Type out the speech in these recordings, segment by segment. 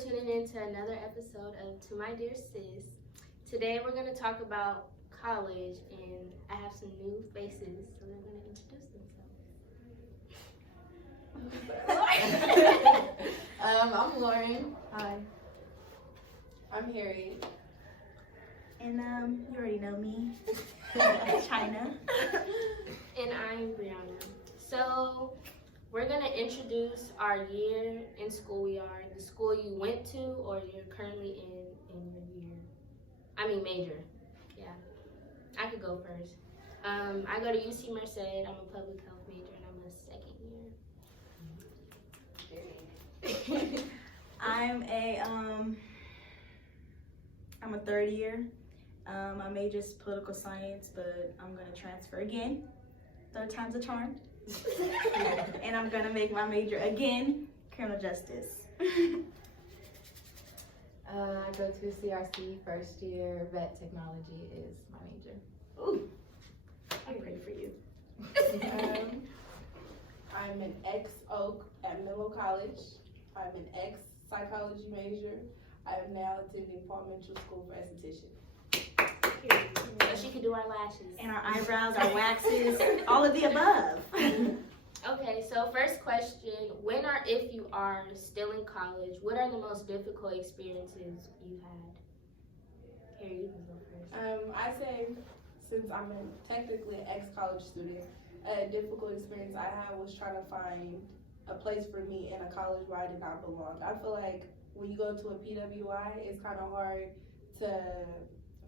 tuning in to another episode of To My Dear Sis. Today we're going to talk about college, and I have some new faces, so they're going to introduce themselves. I'm Lauren. Hi. I'm Harriet. And you already know me. China. And I'm Brianna. So we're going to introduce our year in school we are, the school you went to or you're currently in your year. Major. Yeah. I could go first. I go to UC Merced. I'm a public health major and I'm a second year. I'm a third year. My major is political science, but I'm gonna transfer again. Third time's a charm. And I'm gonna make my major again, criminal justice. I go to CRC first year. Vet technology is my major. Ooh, I pray for you. I'm an ex-Oak at Menlo College. I'm an ex-psychology major. I am now attending Paul Mitchell School for esthetician. So she could do our lashes. And our eyebrows, our waxes, all of the above. Okay, so first question, when or if you are still in college, what are the most difficult experiences you've had? Here, you can go first. I say, since I'm technically an ex-college student, a difficult experience I had was trying to find a place for me in a college where I did not belong. I feel like when you go to a PWI, it's kind of hard to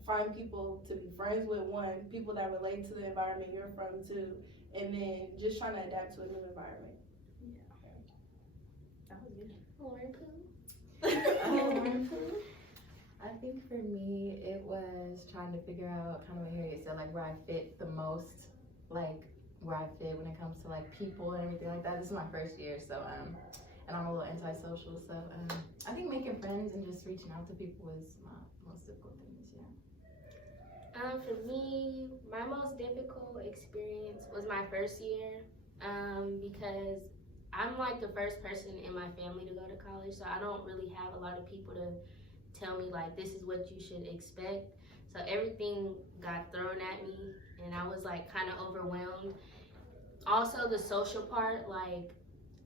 find people to be friends with, one, people that relate to the environment you're from, two, and then just trying to adapt to a new environment. That was good. Lauren Pooh? I think for me, it was trying to figure out, kind of what Harriet said, like where I fit the most, like where I fit when it comes to like people and everything like that. This is my first year, so and I'm a little antisocial, so I think making friends and just reaching out to people was my most difficult thing this year. For me, my most difficult experience was my first year, because I'm like the first person in my family to go to college, so I don't really have a lot of people to tell me like this is what you should expect. So everything got thrown at me and I was like kind of overwhelmed. Also the social part, like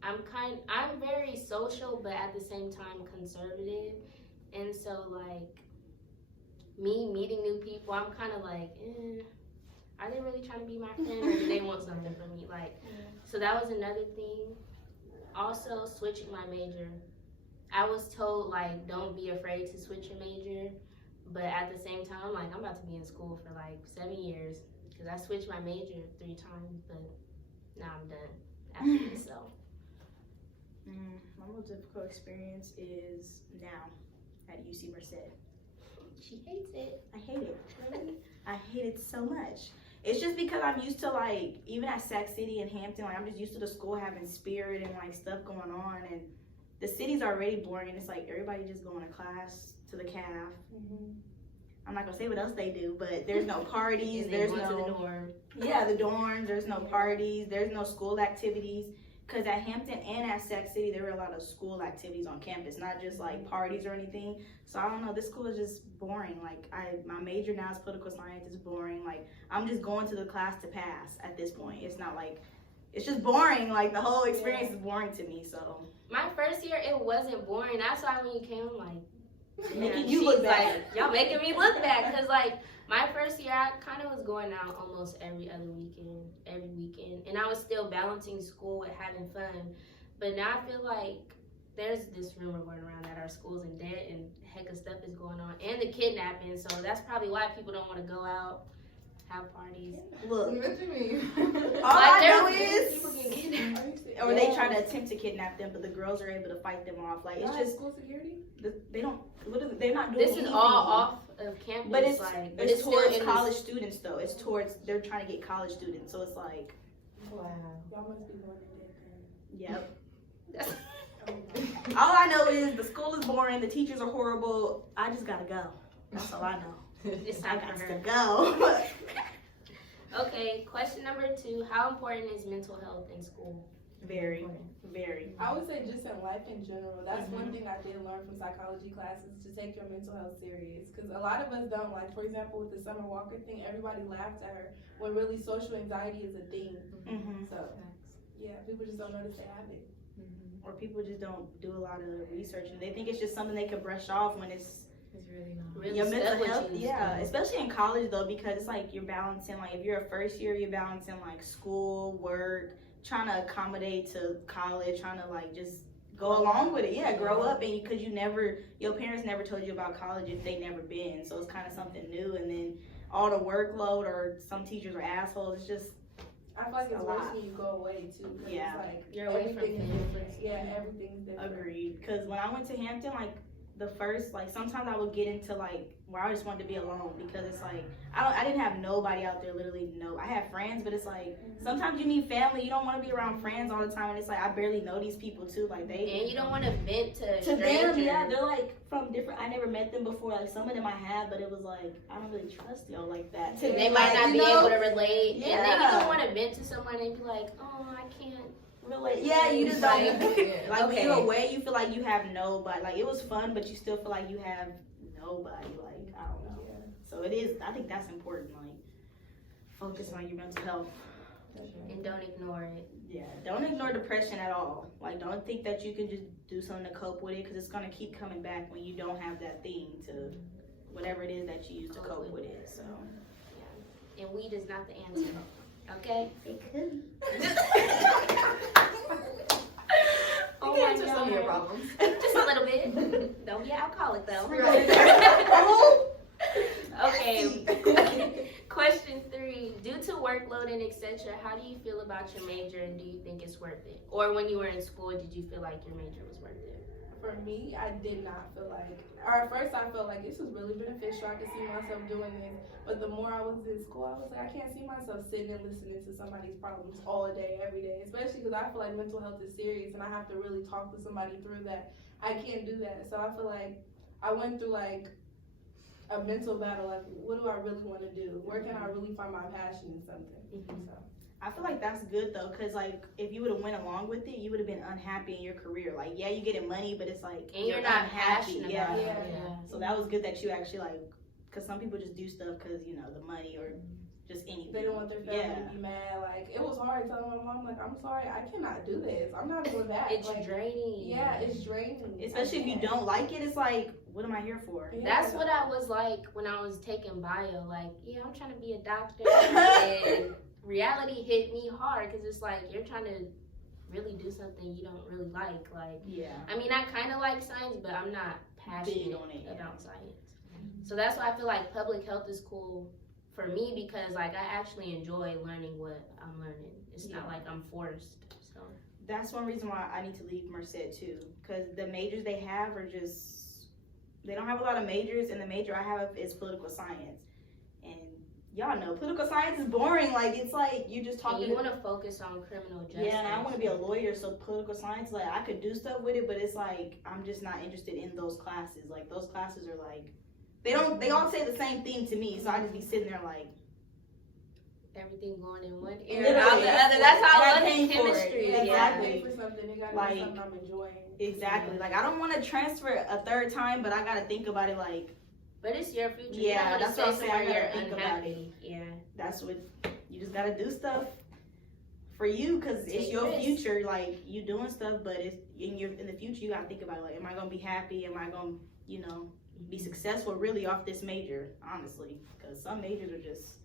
I'm very social but at the same time conservative, and so like me meeting new people, I'm kind of like, are they really trying to be my friend or do they want something from me? Like, so that was another thing. Also, switching my major. I was told, like, don't be afraid to switch your major, but at the same time, I'm like, I'm about to be in school for like 7 years because I switched my major 3 times, but now I'm done after this, so. My most difficult experience is now at UC Merced. She hates it. I hate it. I hate it so much. It's just because I'm used to, like, even at Sac City and Hampton, like, I'm just used to the school having spirit and, like, stuff going on. And the city's already boring, and it's like everybody just going to class to the CAF. I'm not going to say what else they do, but there's no parties. There's no. To the dorm. Yeah, the dorms. There's no parties. There's no school activities. Because at Hampton and at Sac City, there were a lot of school activities on campus, not just like parties or anything. So I don't know, this school is just boring. Like my major now is political science. It's boring. Like I'm just going to the class to pass at this point. It's not like, it's just boring. Like the whole experience is boring to me. So My first year, it wasn't boring. That's why when you came, I'm like, making you look bad. Like, y'all making me look bad. Because like my first year, I kind of was going out almost every weekend. And I was still balancing school with having fun. But now I feel like there's this rumor going around that our school's in debt and heck of stuff is going on. And the kidnapping. So that's probably why people don't want to go out, have parties. Look, What you mean? all I know people is, get kidnapped. or they try to attempt to kidnap them, but the girls are able to fight them off. Like it's just, school security? they don't, they're not doing This anything. is all off of campus. But it's still towards in college students though. It's towards, they're trying to get college students. So it's like, Wow. Y'all must be going in yep. This. All I know is the school is boring. The teachers are horrible. I just gotta go. That's all I know. It's I time for got her. to go. Okay, question number 2. How important is mental health in school? Very, important. very. I would say just in life in general, that's one Mhm. thing I did learn from psychology classes, to take your mental health serious. Because a lot of us don't. Like, for example, with the Summer Walker thing, everybody laughed at her when really social anxiety is a thing. Mm-hmm. So, yeah, people just don't notice they have it. Or people just don't do a lot of research and they think it's just something they can brush off when it's It's really not. Really your stuck mental with health. you. Yeah, especially in college though, because it's like you're balancing, like if you're a first year, you're balancing like school, work, trying to accommodate to college, trying to like just go along with it. Yeah, grow up, and because your parents never told you about college if they never been, so it's kind of something new. And then all the workload, or some teachers are assholes. It's just I feel like it's A worse lot. when you go away too. 'Cause Yeah. it's like You're away from everything is family. different. Yeah, everything's different. agreed. Because when I went to Hampton, like the first, like sometimes I would get into like where I just wanted to be alone, because it's like I didn't have nobody out there. Literally, no. I had friends, but it's like sometimes you need family. You don't want to be around friends all the time, and it's like I barely know these people too. Like they. And you don't want to vent to To them, strangers. yeah, they're like from different. I never met them before. Like some of them I have, but it was like I don't really trust y'all like that. To They me, might like, not you be know, able to relate. And then you Yeah. don't want to vent to someone and be like, oh, I can't. relate. Yeah, you just don't. Yeah. Like when Okay. you're away, you feel like you have nobody. Like it was fun, but you still feel like you have nobody. Like I don't know. So it is. I think that's important. Like focus on your mental health. And don't ignore it. Yeah, don't ignore depression at all. Like, don't think that you can just do something to cope with it, because it's gonna keep coming back when you don't have that thing to, whatever it is that you use to cope with it. So, And weed is not the answer. Okay? it could. Oh You my can answer some of your God. problems. Just a little bit. Don't be an alcoholic though. Okay. Question 3. Due to workload and etc., how do you feel about your major, and do you think it's worth it? Or when you were in school, did you feel like your major was worth it? For me, I did not feel like, or at first I felt like this was really beneficial. I could see myself doing this. But the more I was in school, I was like, I can't see myself sitting and listening to somebody's problems all day, every day. Especially because I feel like mental health is serious and I have to really talk to somebody through that. I can't do that. So I feel like I went through like a mental battle. Like, what do I really want to do? Where can I really find my passion in something? Mhm. So. I feel like that's good though, because like if you would have went along with it, you would have been unhappy in your career. Like, yeah, you getting money, but it's like And you're not unhappy. passionate Yeah. about it. Yeah. So that was good that you actually like, because some people just do stuff because you know the money or just anything. They don't want their family Yeah. to be mad. Like, it was hard telling my mom, like, I'm sorry, I cannot do this. I'm not doing that. It's like, draining. yeah, it's draining. Especially if you don't like it, it's like, what am I here for? Yeah. That's what I was like when I was taking bio. Like, yeah, I'm trying to be a doctor. And reality hit me hard because it's like you're trying to really do something you don't really like. Like, Yeah. I mean, I kind of like science, but I'm not passionate Big on it, yeah. about science. So that's why I feel like public health is cool for me, because like I actually enjoy learning what I'm learning. It's not Yeah. like I'm forced. So That's one reason why I need to leave Merced too, because the majors they have are just, they don't have a lot of majors, and the major I have is political science. And y'all know political science is boring. Like, it's like you just and talking. you want to focus on criminal justice. Yeah, and I want to be a lawyer, so political science, like I could do stuff with it, but it's like I'm just not interested in those classes. Like those classes are like, they all say the same thing to me, so I just be sitting there like, Everything going in one ear Literally. and out the other. That's how And I I was pay in for it. chemistry. Yeah, Exactly. exactly. For something, it got to Like- be something I'm enjoying. exactly. Like I don't want to transfer a third time, but I gotta think about it. Like But it's your future. Yeah, you don't that's want what to I'm stay saying. I somewhere gotta you're think about unhappy. Yeah. that's what you just gotta do stuff for you, because it's Take your risks. future. Like you doing stuff, but it's in the future. You gotta think about it. Like, am I gonna be happy? Am I gonna be successful really off this major? Honestly, because some majors are just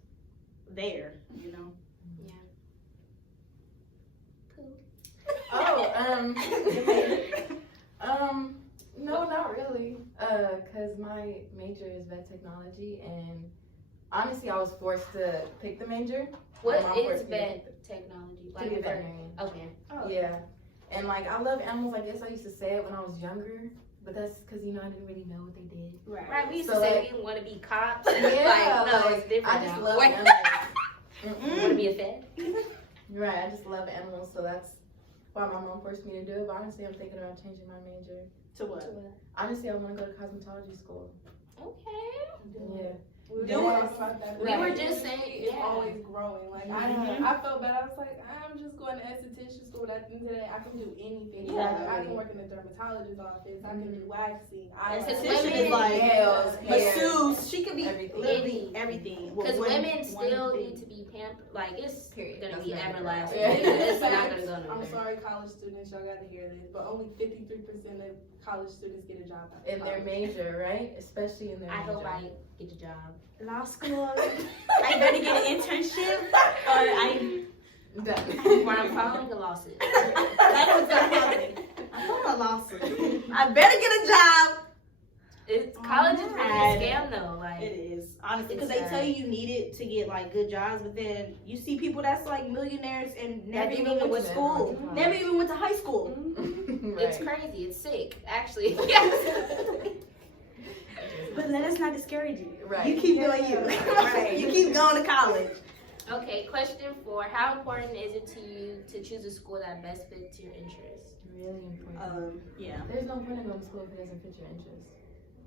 there. Yeah. Cool. No, not really. Cause my major is vet technology, and honestly, I was forced to pick the major. What My mom is forced me to vet technology? to be a for- veterinarian. Okay. Oh. Yeah, and like I love animals. I guess I used to say it when I was younger, but that's because I didn't really know what they did. Right. We used So, to say like- we didn't want to be cops. Yeah, like, no, like, it's different I just now. love Wait, animals. you want to be a vet? Right, I just love animals, so that's why my mom forced me to do it. But honestly, I'm thinking about changing my major. To what? Honestly, I want to go to cosmetology school. Okay. Yeah. We were Do talking it. about that. We were Like, just saying, it's yeah. always growing. Like Mhm. I felt bad. I was like, I'm just going to esthetician school. But at the end of the day, I can do anything. Yeah. Like, I can work in the dermatologist office. I can do waxing. Esthetician women- is like nails, hair, masseuse. She could be everything. literally everything. Well, Because one- women one still thing. need to be pampered. Like, it's Period. gonna That's be never gonna everlasting. happen. It's not gonna go I'm nowhere. sorry, college students. Y'all got to hear this. But only 53% of college students get a job out of In their college. major, right? Especially in their I major. hope I get a job. Law school. I better get an internship, or I. Done. Or I'm filing a lawsuit. That's what's gonna happen. I'm filing a lawsuit. I better get a job. It's Oh, college is really a man. scam though. Like, It is honestly because It's they tell you need it to get like good jobs, but then you see people that's like millionaires and never That even even went went to to school, college. never even went to high school. it's Right. crazy. It's sick, actually. Yes. But let us not discourage you. Right. You keep doing you. Right. You keep going to college. Okay, question 4. How important is it to you to choose a school that best fits your interests? Really important. Yeah. There's no point in going to school if it doesn't fit your interests.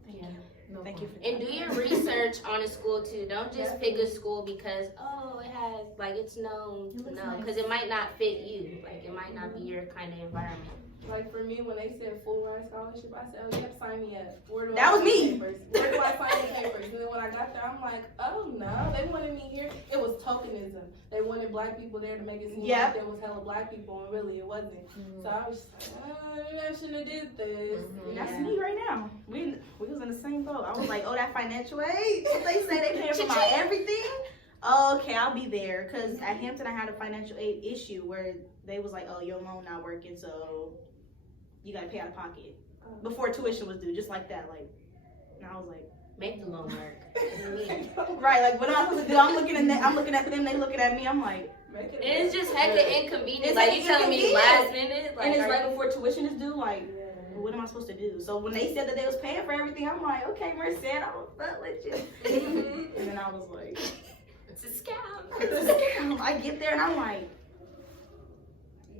Thank Yeah. you. No Thank point. you for And do your research on a school too. Don't just pick a school because it has like it's known. It looks No, nice. because it might not fit you. Like it might not be your kind of environment. Like for me, when they said full ride scholarship, I said, "Oh, yep, sign me up." Where do That I was sign me. the papers? Where do I sign the papers? And then when I got there, I'm like, "Oh no, they wanted me here." It was tokenism. They wanted black people there to make it seem Yep. like there was hella black people, and really it wasn't. So I was just like, maybe I shouldn't have did this. Mhm. That's Yeah. me right now. We was in the same boat. I was like, oh, that financial aid. They say they paying for my everything. Okay, I'll be there. Cause at Hampton I had a financial aid issue where they was like, oh, your loan not working, so you gotta pay out of pocket before tuition was due, just like that. Like, and I was like, Make the loan work. What do you mean? right, like what am I supposed to do? I'm looking at them, they looking at me. I'm like, Make it And it's just hecka inconvenient. It's like like you telling me inconvenient. last minute. Like, and it's are right you- before tuition is due. Like, Yeah. what am I supposed to do? So when they said that they was paying for everything, I'm like, okay, Merced, I will fuck with you. And then I was like, it's a scam. it's a scam. I get there and I'm like,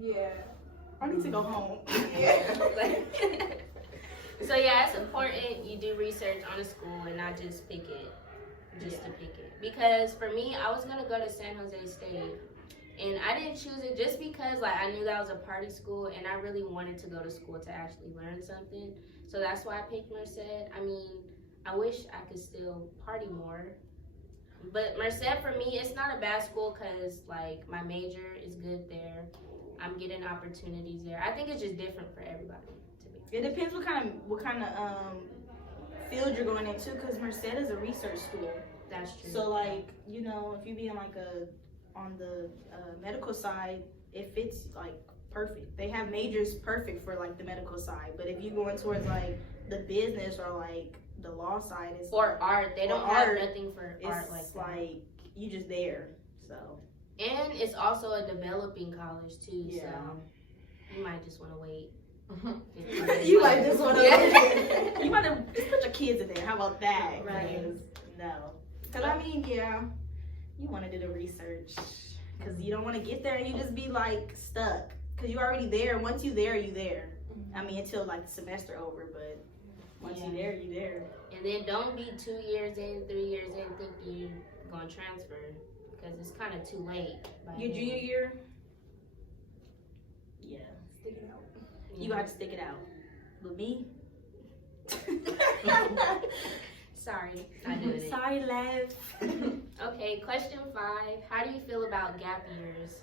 Yeah. I need to go home. So yeah, it's important you do research on a school and not just pick it, just to pick it. Because for me, I was gonna go to San Jose State, and I didn't choose it just because like I knew that was a party school, and I really wanted to go to school to actually learn something. So that's why I picked Merced. I mean, I wish I could still party more. But Merced for me, it's not a bad school because like my major is good there. I'm getting opportunities there. I think it's just different for everybody. It depends what kind of field you're going into, because Merced is a research school. That's true. So like, you know, if you be in like on the medical side, it fits like perfect. They have majors perfect for like the medical side, but if you going towards like the business or like the law side, it's or art, they or don't have art, nothing for art like it's that. like you just there. So And it's also a developing college too, Yeah. so you might just want to wait. you like this one? Yeah. You want to just put your kids in there? How about that? Right. 'Cause no, because I mean, yeah, you want to do the research because you don't want to get there and you just be like stuck because you already there. Once you there, you there. I mean, until like the semester over, but once you there, you there. And then don't be 2 years in, 3 years in, think you're gonna transfer because it's kind of too late. by Your then. junior year, yeah, Stick it out. you got to stick it out. But me, Sorry, I did it. sorry, love. Okay, question 5. How do you feel about gap years?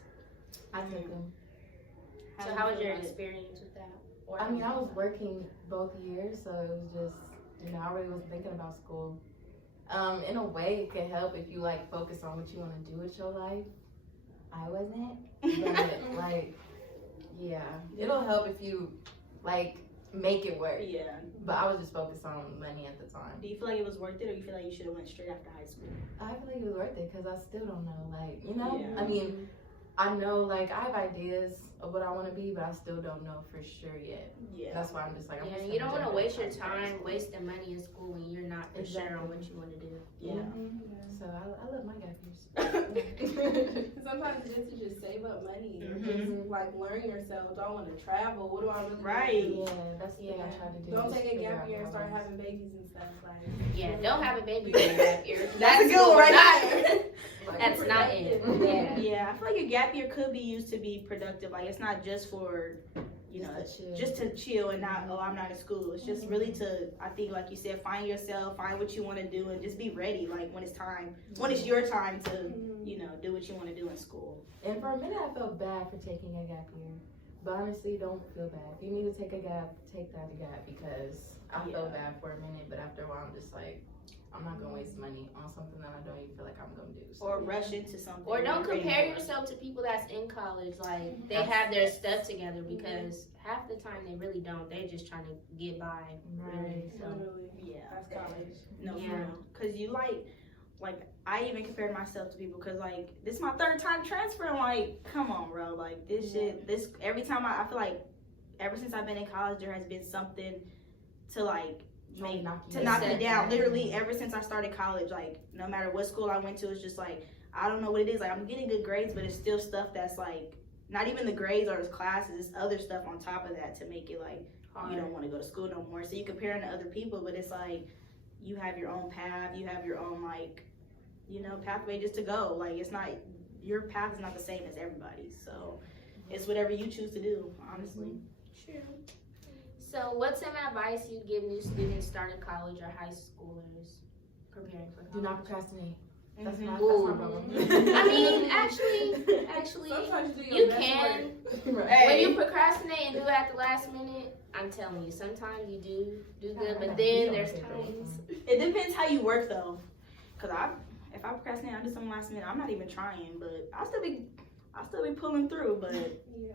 I took them. So how was your experience with that? Or I mean, I was working both years, so it was just, you know, I really wasn't thinking about school. In a way, it could help if you like focus on what you want to do with your life. I wasn't, but like, yeah, it'll help if you like make it work. Yeah. But I was just focused on money at the time. Do you feel like it was worth it, or you feel like you should have went straight after high school? I feel like it was worth it because I still don't know, like, you know, Yeah. I mean, I know, like, I have ideas of what I want to be, but I still don't know for sure yet. Yeah. That's why I'm just like, I'm Yeah, just you don't gonna want to jump waste your into time school. wasting money in school when you're not for sure on what you want to do. Yeah. So I love my gap years. Sometimes it's good to just save up money or Mhm. just like learn yourself. Do I want to travel? What do I really Right. want to do? Yeah, that's the thing I try to do. Don't is take a figure gap out year and my start goals. having babies and stuff. Like, Yeah, don't have a baby during that year. That's a good one right there. Like, That's not it. Yeah. Yeah, I feel like your gap year could be used to be productive. Like, it's not just for, you know, Just to chill. just to chill and not, oh, I'm not in school. It's just really to, I think, like you said, find yourself, find what you want to do, and just be ready. Like, when it's time, when it's your time to, you know, do what you want to do in school. And for a minute, I felt bad for taking a gap year. But honestly, don't feel bad. If you need to take a gap, take that gap, because I felt bad for a minute, but after a while, I'm just like, I'm not gonna waste money on something that I don't even feel like I'm gonna do. So. Or rush into something. Or don't you're ready compare for. yourself to people that's in college. Like, they have their stuff together because half the time they really don't. They're just trying to get by. Really. Right. So, literally, Yeah. that's college. No, Yeah. for real. Cause you like I even compared myself to people because like this is my third time transferring. Like, come on, bro. Like this shit. This every time I feel like ever since I've been in college, there has been something to like make knock you to knock me down. down. Literally ever since I started college, like no matter what school I went to, it's just like I don't know what it is. Like I'm getting good grades, but it's still stuff that's like not even the grades or classes. It's other stuff on top of that to make it like you don't want to go to school no more. So you comparing to other people, but it's like you have your own path, you have your own like, you know, pathway just to go. Like it's not your path is not the same as everybody's. So it's whatever you choose to do, honestly. true. So, what's some advice you'd give new students starting college or high schoolers preparing for college? Do not procrastinate. That's Mhm. my Ooh. problem. I mean, actually, Sometimes do your you best can. work. Right. When you procrastinate and do it at the last minute, I'm telling you, sometimes you do good, but then there's times. It depends how you work though. Cause if I procrastinate, I do something last minute. I'm not even trying, but I'll still be pulling through. But Yeah.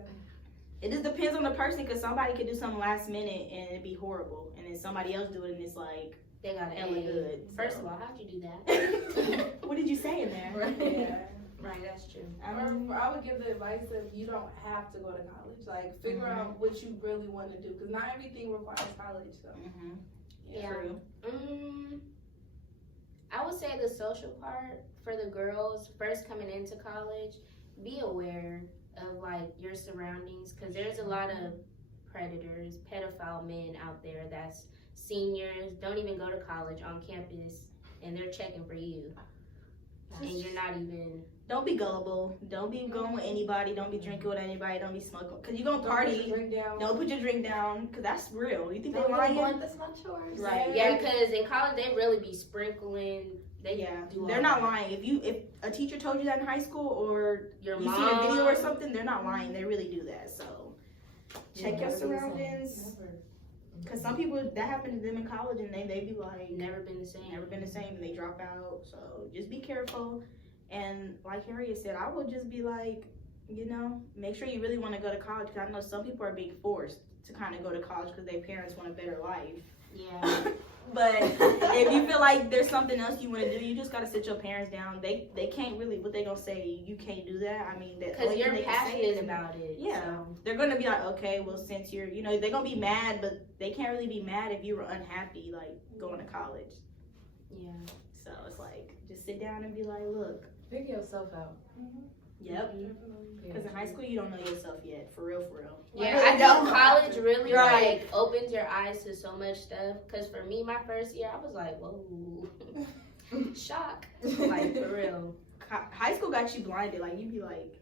it just depends on the person. Cause somebody could do something last minute and it'd be horrible, and then somebody else do it and it's like They got hella good. First so. of all, how'd you do that? What did you say in there? Right. Yeah. Right, that's true. Or I would give the advice of you don't have to go to college. Like figure out what you really want to do, because not everything requires college. So Mhm. Yeah. True. I would say the social part for the girls first coming into college, be aware of like your surroundings, because there's a lot of predators, pedophile men out there that's seniors, don't even go to college on campus, and they're checking for you, and you're not even. Don't be gullible. Don't be going with anybody. Don't be drinking with anybody. Don't be smoking. Cause you gonna don't put party. your drink down. Don't put your drink down. Cause that's real. You think they Don't get lying? one that's not yours. Right. Yeah, because in college they really be sprinkling. They Yeah, do they're all not that. lying. If a teacher told you that in high school or Your you mom. see a video or something, they're not lying. They really do that. So check Yeah, your never be the same. surroundings. Cause some people that happened to them in college and they be like Never been the same. never been the same and they drop out. So just be careful. And like Harriet said, I would just be like, you know, make sure you really want to go to college. Cause I know some people are being forced to kind of go to college because their parents want a better life. Yeah. But if you feel like there's something else you want to do, you just gotta sit your parents down. They can't really, what they gonna say, you can't do that. I mean, that Because you're they can say passionate is- about it. Yeah. So. They're gonna be like, okay, well, since you're, you know, they're gonna be mad, but they can't really be mad if you were unhappy, like going to college. Yeah. So it's like, just sit down and be like, look, Figure yourself out. yep. Because in high school, you don't know yourself yet, for real, for real. Yeah, Like, I think college really Right. like opens your eyes to so much stuff. Cause for me, my first year, I was like, whoa, shock, like for real. High school got you blinded. Like you be like,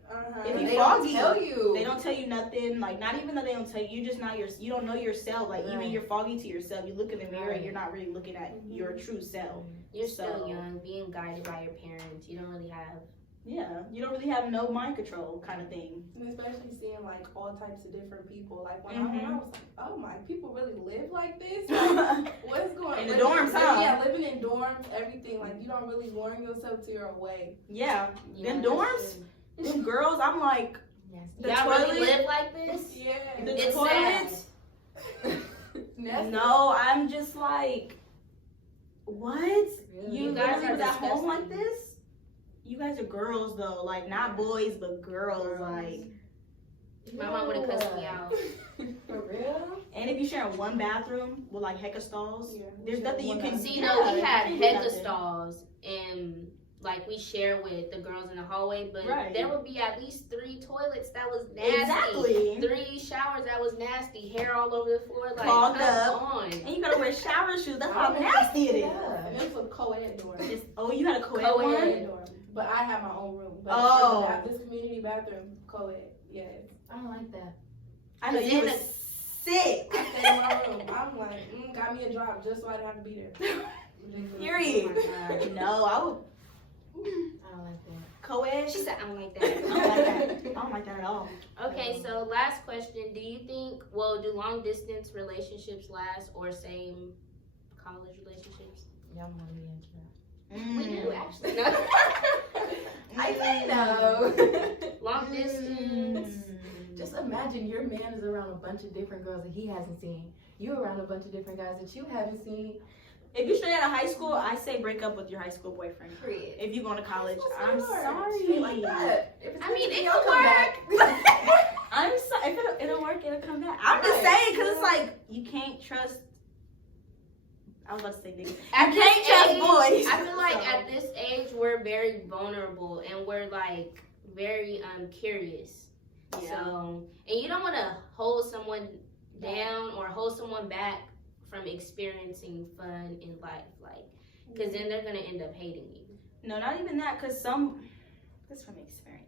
if you They don't foggy, tell you. they don't tell you nothing. Like not even that they don't tell you, you just not you don't know yourself. Like even Right. you're foggy to yourself. You look in the mirror, Right. and you're not really looking at your true self. You're still So- young, being guided by your parents. You don't really have. Yeah, you don't really have no mind control kind of thing. And especially seeing like all types of different people. Like when Mhm. I was like, oh my, people really live like this. Like, what's going on? In the dorms, huh? Yeah, living in dorms, everything. Like you don't really learn yourself till you're away. Yeah, Yeah, them that's dorms, true. them girls. I'm like the Y'all really toilet. live like this? Yeah. The It's toilets. Nasty. No, I'm just like, what? You You guys guys are was at home disgusting. like this? You guys are girls though, like not boys but girls. Like, My mom would have cussed me out. For real? and if you share one bathroom with like hecka stalls, Yeah, there's nothing you can See, yeah, no, we you had can't do hecka nothing. stalls and like we share with the girls in the hallway, but Right. there would be at least 3 toilets that was nasty. Exactly. 3 showers that was nasty, hair all over the floor, like Clogged come up. on. And you gotta wear shower shoes. That's how nasty it is. Yeah. And it's a co-ed dorm. Oh, you had a co-ed Co-ed. one? Co-ed dorm. But I have my own room. But Oh. this community bathroom, co-ed. Yes. I don't like that. I know Cause you in was sick. I stay in my room. I'm like, got me a job just so I didn't have to be there. Period. Oh my God. No, I would I don't like that. co-ed. She said, I don't like I don't like that. that. I don't like that at all. Okay, so last question. Do you think, do long distance relationships last or same college relationships? Y'all want me to answer We do, Mm. actually. No. I say no. Long distance. Just imagine your man is around a bunch of different girls that he hasn't seen. You around a bunch of different guys that you haven't seen. If you're straight out of high school, I say break up with your high school boyfriend. Period. If you're going to college, So I'm smart. sorry. Like that. If it's I mean, meant to it be, could I'll come back. I'm sorry. If it'll work, it'll come back. I'm just Right. saying, because it's like, you can't trust. I was about to say niggas. At You this can't trust age, boys. I feel like So- at this age we're very vulnerable and we're like very curious. So, and you don't want to hold someone down or hold someone back from experiencing fun in life, like, because then they're gonna end up hating you. No, not even that, because this from experience.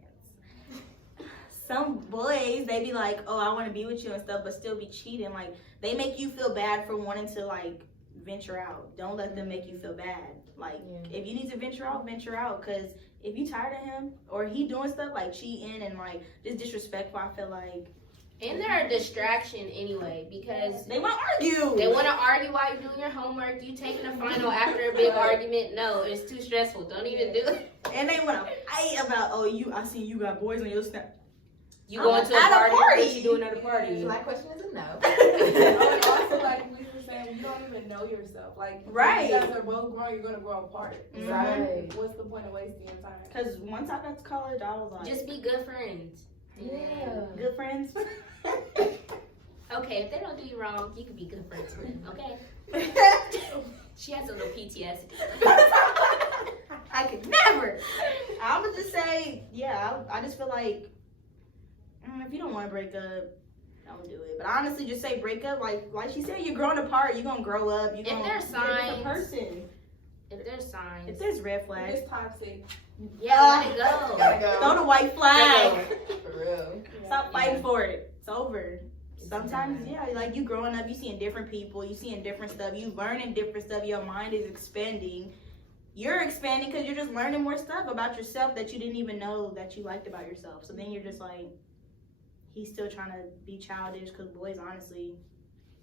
Some boys, they be like, oh, I want to be with you and stuff, but still be cheating. Like, they make you feel bad for wanting to, like, venture out. Don't let them make you feel bad. Like, Yeah. if you need to venture out, because if you tired of him or he doing stuff like cheating and, like, just disrespectful, I feel like And they're a distraction anyway because they want to argue. they want to argue while you're doing your homework. You taking a final after a big argument? No, it's too stressful. Don't even do it. And they want to fight about, oh, I see you got boys on your snap. You I'm going to a at a party? party. What you doing at a party? So my question is a no. Also, like we were saying, you don't even know yourself. Like, Right. if you guys are both growing, you're gonna grow apart. So, Right. what's the point of wasting your time? Because once I got to college, I was like, Just be good friends. Yeah. good friends. Okay, if they don't do you wrong, you can be good friends with them. Okay. She has a little PTSD. I could never. I would just say, yeah, I just feel like if you don't want to break up, don't do it. But honestly, just say break up. Like she said, you're growing apart. You're going to grow up. You're If going there's to be a different signs- person. If there's signs, If there's red flags, It's toxic. yeah, let it go. Gotta go. throw the white flag. For real. Stop fighting Yeah. for it. It's over. It's Sometimes, done. yeah, like you growing up, you seeing different people, you seeing different stuff, you learning different stuff, your mind is expanding. You're expanding because you're just learning more stuff about yourself that you didn't even know that you liked about yourself. So then you're just like, he's still trying to be childish because boys, honestly.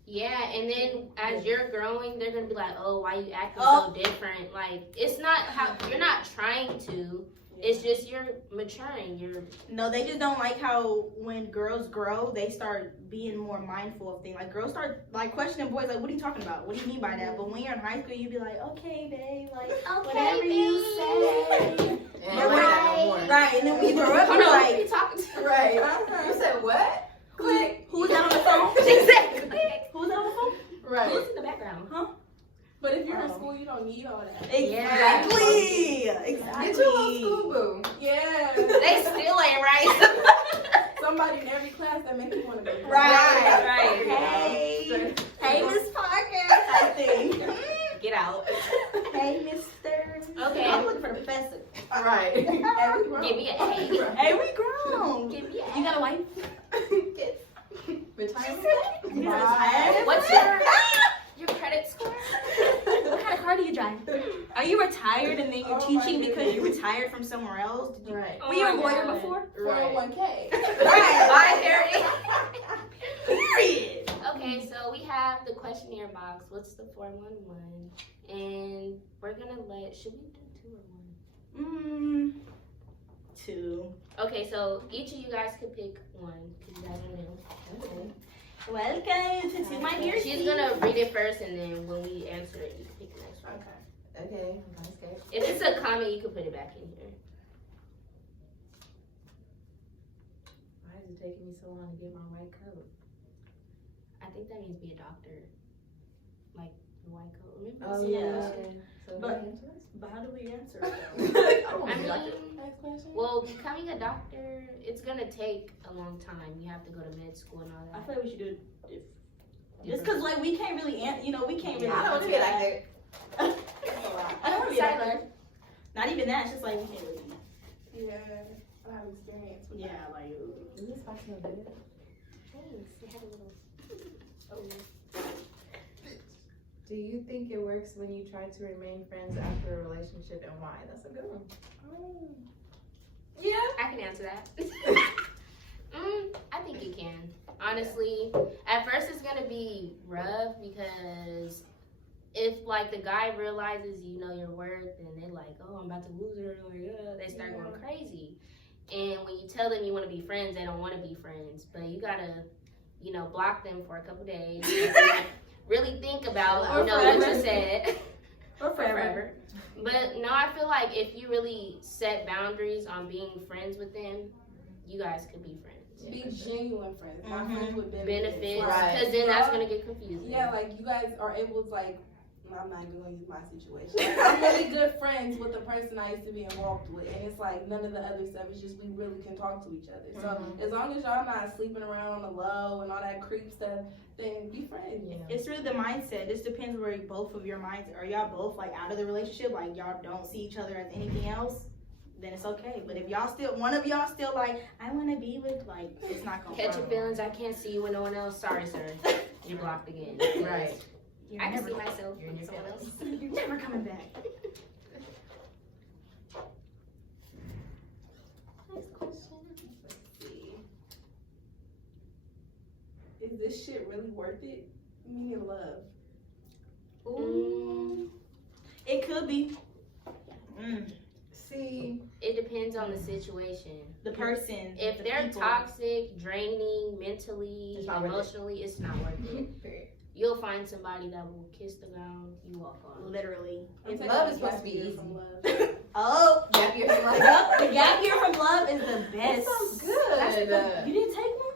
Yeah, and then as you're growing, they're gonna be like, "Oh, why you acting Oh. so different?" Like it's not how you're not trying to. It's just you're maturing. You're No, they just don't like how when girls grow, they start being more mindful of things. Like girls start like questioning boys, like, "What are you talking about? What do you mean by that?" But when you're in high school, you be like, "Okay, babe, like whatever you say." And You're we're not right. no more. Right, and then when you grow up, Hold you're on, who are like, you talking to? Right. You said what? Click. "Who's that on the phone?" Exactly. Who's that on the phone? Right. Who's in the background? But if you're in school, you don't need all that. Exactly. Get your little school boo. Yeah. They still ain't right. Somebody in every class that makes you want to be. Right. Right. Hey, Miss Parker. I think. Get out. Hey, Mister. Okay. I'm looking for the professor. Right. Every room. Give me an A. Hey, we grown. Give me an You got a wife? Retirement? Right. What's your credit score? What kind of car do you drive? Are you retired and then you're Oh my teaching because you goodness. retired from somewhere else? Did you, Right. were you a Oh my lawyer God. before? Right. 401k. Bye, Harry. Period. Okay, so we have the questionnaire box. What's the 411? And we're gonna should we do 2 or 1? 2. Okay, so each of you guys could pick one because you guys are new. Okay. Welcome to See My Dear She's Seat. gonna read it first, and then when we answer it, you can pick the next one. Okay. I'm kind of scared. If it's a comment, you can put it back in here. it taking me so long to get my white coat? I think that means be a doctor. Like the white coat. Remember? Oh, yeah. So But- who answers? But how do we answer? I want I to be a doctor. mean, Next question. well, becoming a doctor, it's gonna take a long time. You have to go to med school and all I that. feel like we should do it. Just cause like we can't really we can't really. I don't want to be a doctor. That's a lot. I don't want to be a doctor. Not even that. It's just like we can't really. Yeah, I have experience with Yeah, like. Is this fucking good? Thanks. You had a little. Do you think it works when you try to remain friends after a relationship, and why? That's a good one. Yeah, I can answer that. I think you can. Honestly, at first it's gonna be rough because if like the guy realizes you know your worth and they're like, oh, I'm about to lose her, like, they start going crazy. And when you tell them you want to be friends, they don't want to be friends. But you gotta, block them for a couple days. Really think about, Or what you forever. said. Or forever. But no, I feel like if you really set boundaries on being friends with them, you guys could be friends. Be genuine friends, not Mhm. friends with Benefits, benefits. Right. because then that's gonna get confusing. Yeah, like you guys are able to like. I'm not even gonna use my situation. Like, I'm really good friends with the person I used to be involved with, and it's like none of the other stuff. It's just we really can talk to each other. So as long as y'all not sleeping around on the low and all that creep stuff, then be friends. Yeah. It's really the mindset. This depends where both of your minds are. Y'all both like out of the relationship, like y'all don't see each other as anything else. Then it's okay. But if y'all still, one of y'all still like, I want to be with, like, it's not gonna Catch your work. feelings. I can't see you with no one else. Sorry, sir. You're blocked again. Right. You're I can never, see myself You're in with your someone else. you're never coming back. Next question. Let's see. Is this shit really worth it? Meaning love. Ooh. It could be. See, It depends on the situation. The person. If the they're people. toxic, draining, mentally, It's not worth it. emotionally, it's not worth it. You'll find somebody that will kiss the ground you walk on. Literally. I'm taking love a is supposed to gap be year easy. from love. Oh, gap year from the love. gap year from love is the That best. sounds That's good. the- you didn't take one?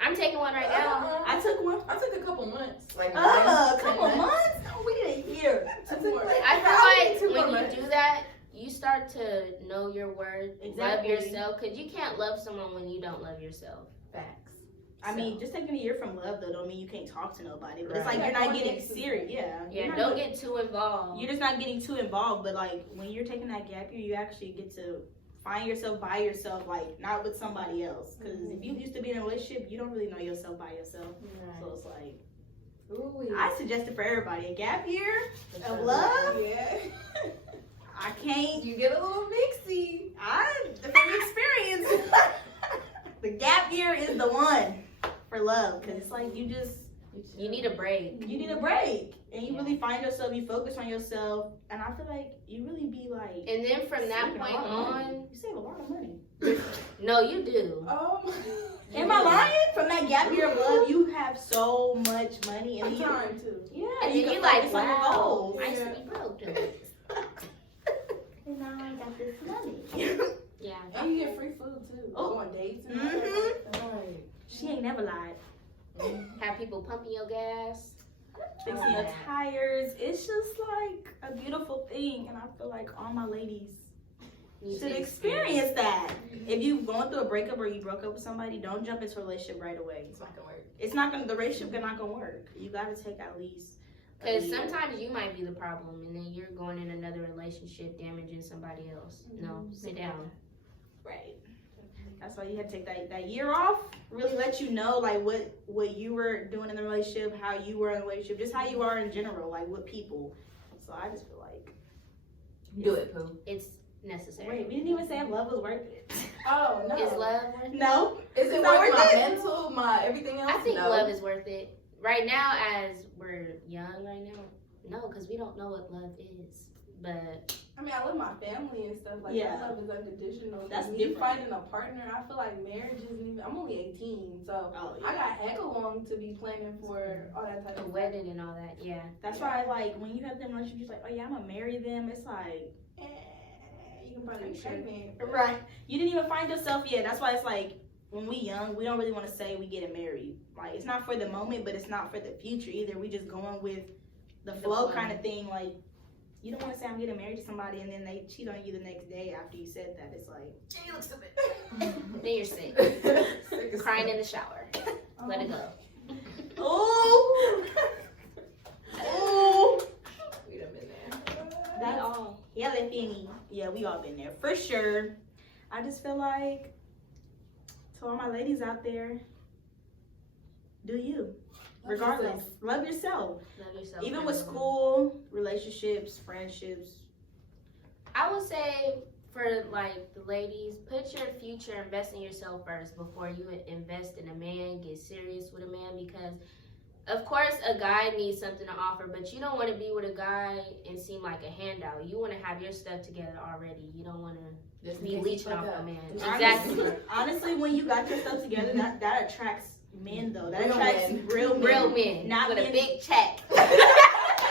I'm taking one right now. I took one. I took a couple months. Like A 10 couple months? No, we did a year. I took More. like I probably feel 2 like when months. you do that, you start to know your worth, love Exactly. yourself, because you can't love someone when you don't love yourself. Facts. I mean, just taking a year from love though don't mean you can't talk to nobody. But it's Right. like you're Yeah, not don't getting get too- serious. Yeah. Yeah, You're don't not- get too involved. You're just not getting too involved. But like when you're taking that gap year, you actually get to find yourself by yourself, like not with somebody else. Because if you used to be in a relationship, you don't really know yourself by yourself. So it's like Ooh, I suggest it for everybody. A gap year of love. Yeah. I can't. You get a little mixy. From experience, the gap year is the one for love. Because it's like you need a break. need a break, and you really find yourself. You focus on yourself, and I feel like you really be like. And then from that saving a point lot of money. on, You save a lot of money. no, you do. Am I lying? From that gap year of love, you have so much money, and I'm then you, trying to. yeah, And you then can you like, focus on your wow, goals. I used to be broke too. And now I got this money. Yeah. And you get free food too. Oh. Go on dates and all Mhm. that. Right. She ain't never lied. Have people pumping your gas. Fixing your tires. It's just like a beautiful thing, and I feel like all my ladies You should to experience that. If you've gone through a breakup or you broke up with somebody, don't jump into a relationship right away. It's not gonna work. It's not gonna. The relationship is not gonna work. You gotta take at least. a Because year. sometimes you might be the problem, and then you're going in another relationship, damaging somebody else. No, sit down. Right. That's why you had to take that year off. Really let you know like what you were doing in the relationship, how you were in the relationship, just how you are in general, like with people. So I just feel like. Do it, Pooh. It's necessary. Wait, we didn't even say if love was worth it. Oh no. Is love worth it? No. Is it not worth worth my it? mental, my everything else? I think no. love is worth it. Right now, as we're young right now, no, because we don't know what love is. But I mean, I love my family and stuff like Yeah. that. Love is unconditional. That's me different. finding a partner, I feel like marriage isn't even. I'm only 18, so Oh I got hecka long to be planning for all that type the of stuff. wedding and all that, yeah. That's why like when you have them relationships, like, oh yeah, I'm gonna marry them. It's like, You can probably be pregnant. right? You didn't even find yourself yet. That's why it's like when we young, we don't really want to say we getting married. Like, it's not for the moment, but it's not for the future either. We just going with the flow kind of thing. Like, you don't want to say I'm getting married to somebody and then they cheat on you the next day after you said that. It's like, And you look stupid. Then you're sick. Crying in the shower. Let it go. Oh, oh. We done been there. That's all. Yeah, yeah, we all been there for sure. I just feel like, to all my ladies out there, do you, regardless, love yourself. Love yourself. Even with everyone. school, relationships, friendships. I would say for like the ladies, put your future, invest in yourself first before you invest in a man, get serious with a man, because of course a guy needs something to offer, but you don't want to be with a guy and seem like a handout. You want to have your stuff together already. You don't want to Just be in case leeching you off fuck a up. man. Honestly, Exactly. honestly, when you got your stuff together, that attracts men though. That Real attracts men. real men. Real men. Not with a men- big check.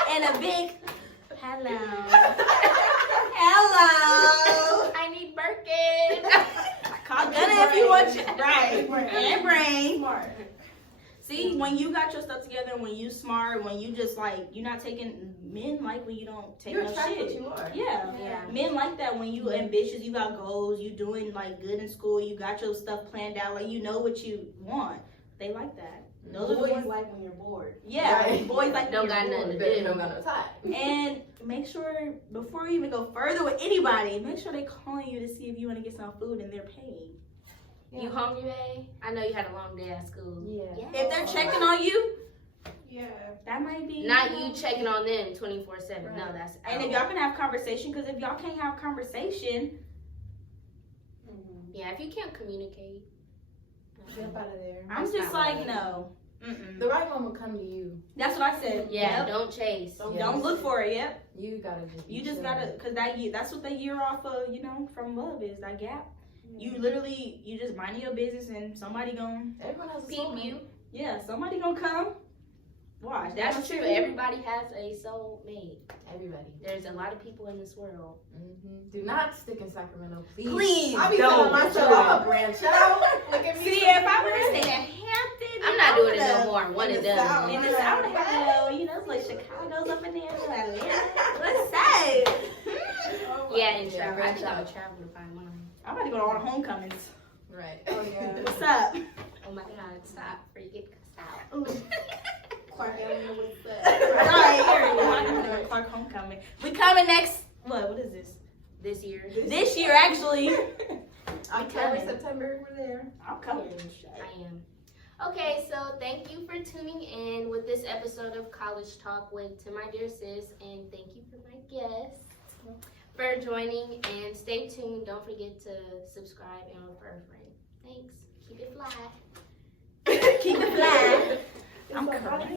And a big hello. Hello. I need Birkin. Call Gunna if you want you. Right. Brain. And brain. Smart. See, when you got your stuff together, when you smart, when you just like, you're not taking, men like when you don't take You no attract what shit. you are. Yeah. Yeah. Men like that when you ambitious, you got goals, you doing like good in school, you got your stuff planned out, like you know what you want. They like that. Those are the Boys ones, like when you're bored. yeah, Right. boys like Don't when got you're nothing bored. to do. Don't got no time. And make sure before you even go further with anybody, make sure they calling you to see if you want to get some food and they're paying. You hungry, babe? I know you had a long day at school. Yeah. If they're checking on you, Yeah. that might be Not you checking on them 24/7. No, Right. that's And out. if y'all can have conversation, because if y'all can't have conversation, Yeah, if you can't communicate. Jump out of there. I'm That's just not like right. no. Mm-mm. The right one will come to you. That's what I said. Yeah, Yep. don't chase. Don't look for it. Yep. You gotta just. be You just chilling. gotta, cause that year, that's what the year off of, you know, from love is that gap. You literally, you just minding your business and somebody gon' Everyone has a Peep soulmate. you. yeah, somebody gonna come. Watch. That's true. Everybody has a soulmate. Everybody. There's a lot of people in this world. Mm-hmm. Do not stick in Sacramento, please. Please I be don't telling myself do I'm a branch out. Look at me. See, if I would have stayed at Hampton, I'm not doing it no more. One and done. In the South, you know, it's like Chicago's up in there, Atlanta. Let's say. Yeah, and Yeah, travel. I branch just gotta out. travel to find mine. I'm about to go to all the homecomings. Right. Oh, yeah. What's up? Oh my God, stop. Before you get cussed out. Ooh. Clark Avenue with the. Right, here we go. I'm going to Clark homecoming. We coming next. What is this? This year. This year, actually. October, coming. September, we're there. I'm coming. I am. Okay, so thank you for tuning in with this episode of College Talk with To My Dear Sis, and thank you for my guests for joining, and stay tuned. Don't forget to subscribe and refer a friend. Thanks. Keep it fly. Keep it fly. I'm coming.